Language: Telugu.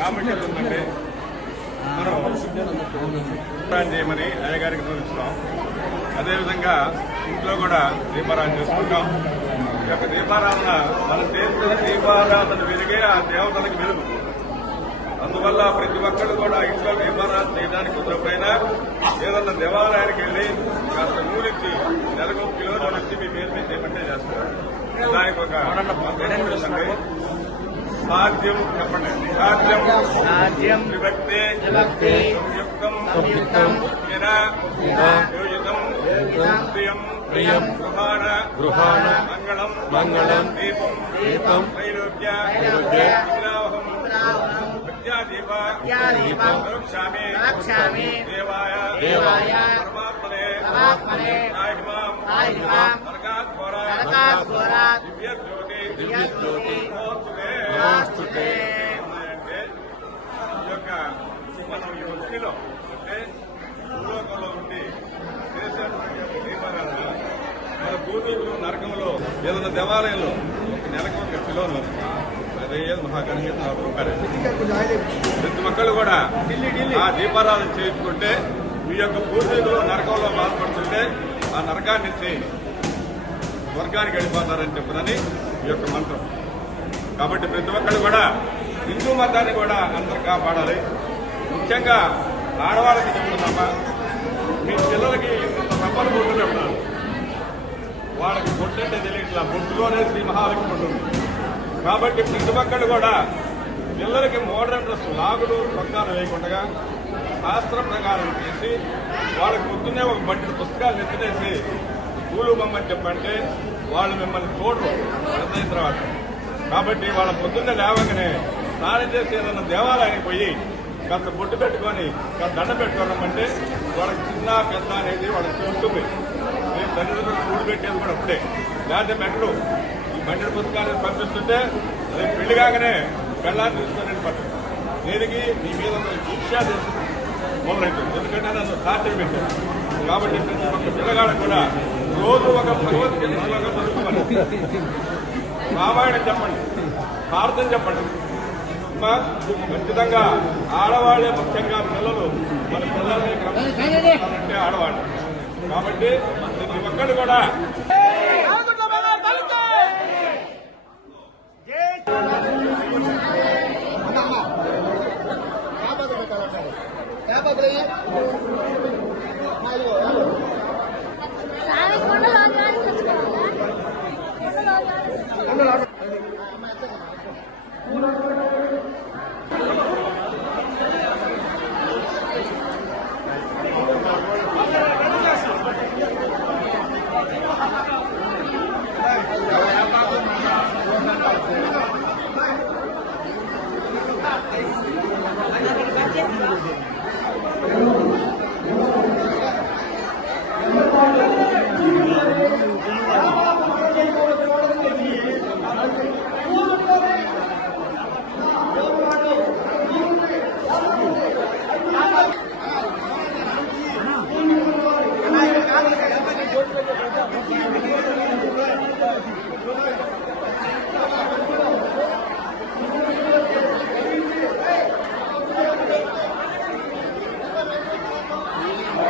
ప్రాముఖ్యత ఉందండి. మనం చేయమని అయ్యగారికి సూచిస్తాం. అదేవిధంగా ఇంట్లో కూడా దీపారాధన చేసుకుంటాం. ఈ యొక్క దీపారాధన మన చేస్తున్న దీపారాధన వెలిగే ఆ దేవతలకు వెలుగు. అందువల్ల ప్రతి ఒక్కరు కూడా ఇంట్లో దీపారాధన చేయడానికి కుదరపోయినా ఏదన్నా దేవాలయానికి వెళ్లి కాస్త నూనెచ్చి నెలకు కిలోలు వచ్చి మీ పేరు మీద చేయమంటే చేస్తారు. దానికి ఒక సాధ్యం చెప్పండి. సాధ్యం విభక్తి సంయుక్తం యోజితం ప్రియం గృహాణ మంగళం దీపం త్రైలోక్య రక్షామి దేవాయ పరమాత్మనే దివ్యజ్యోతి నమోస్తుతే. ఈ యొక్క మనం ఈ వృత్తిలో అంటే భూలోకంలో ఉండి చేసేటువంటి దీపారాధన మన పూర్వీకులు నరకంలో ఏదైనా దేవాలయంలో నెలకు ఒక కిలోలు మహాగణిత ప్రతి ఒక్కళ్ళు కూడా ఆ దీపారాధన చేయించుకుంటే మీ యొక్క పూర్వీకులు నరకంలో బాధపడుతుంటే ఆ నరకాన్ని నుంచి స్వర్గానికి వెళ్ళిపోతారని చెప్పదని ఈ యొక్క మంత్రం. కాబట్టి ప్రతి ఒక్కళ్ళు కూడా హిందూ మతాన్ని కూడా అందరూ కాపాడాలి. ముఖ్యంగా ఆడవాళ్ళకి చెప్తున్నామా, మీ పిల్లలకి ఇంత రబ్బలు బొట్టులు ఉన్నారు. వాళ్ళకి బొట్టు అంటే తెలియట్లా, బొట్టులోనే శ్రీ మహాలక్ష్మి ఉంటుంది. కాబట్టి ప్రతి ఒక్కళ్ళు కూడా పిల్లలకి మోడర్న్ డ్రెస్ లాగుడు పక్కాలు వేయకుండా శాస్త్రం ప్రకారం చేసి వాళ్ళకి పొద్దున్నే ఒక బట్టి పుస్తకాలు ఎత్తినేసి స్కూలు బొమ్మని చెప్పంటే వాళ్ళు మిమ్మల్ని చూడరు అయిన తర్వాత. కాబట్టి వాళ్ళ పొద్దున్నే లేవగానే స్నానం చేసి ఏదన్నా దేవాలయానికి పోయి కాస్త బొట్టు పెట్టుకొని కాస్త దండ పెట్టుకోవడమంటే వాళ్ళకి చిన్న పెద్ద అనేది వాళ్ళకి తెలుస్తుంది. మేము తల్లిదండ్రులు స్కూల్ పెట్టేది కూడా అప్పుడే, లేకపోతే మెట్లు ఈ బండి పుస్తకాలు పంపిస్తుంటే అది పెళ్లి కాగానే పెళ్ళాన్ని తీసుకుని పట్టు దీనికి మీ మీద ఈర్ష్యా చేస్తుంది మొదలవుతుంది. ఎందుకంటే నన్ను సాధ్యం పెట్టాను. కాబట్టి ప్రతి ఒక్క పిల్లగాళ్ళకు కూడా రోజు ఒక భగవద్గీత శ్లోకం చదువుకోవాలి, రామాయణం చెప్పండి, భారతం చెప్పండి. ఖచ్చితంగా ఆడవాళ్లే ముఖ్యంగా పిల్లలు మన పిల్లల్ని క్రమించాలంటే ఆడవాళ్ళు. కాబట్టి ప్రతి ఒక్కరు కూడా क्या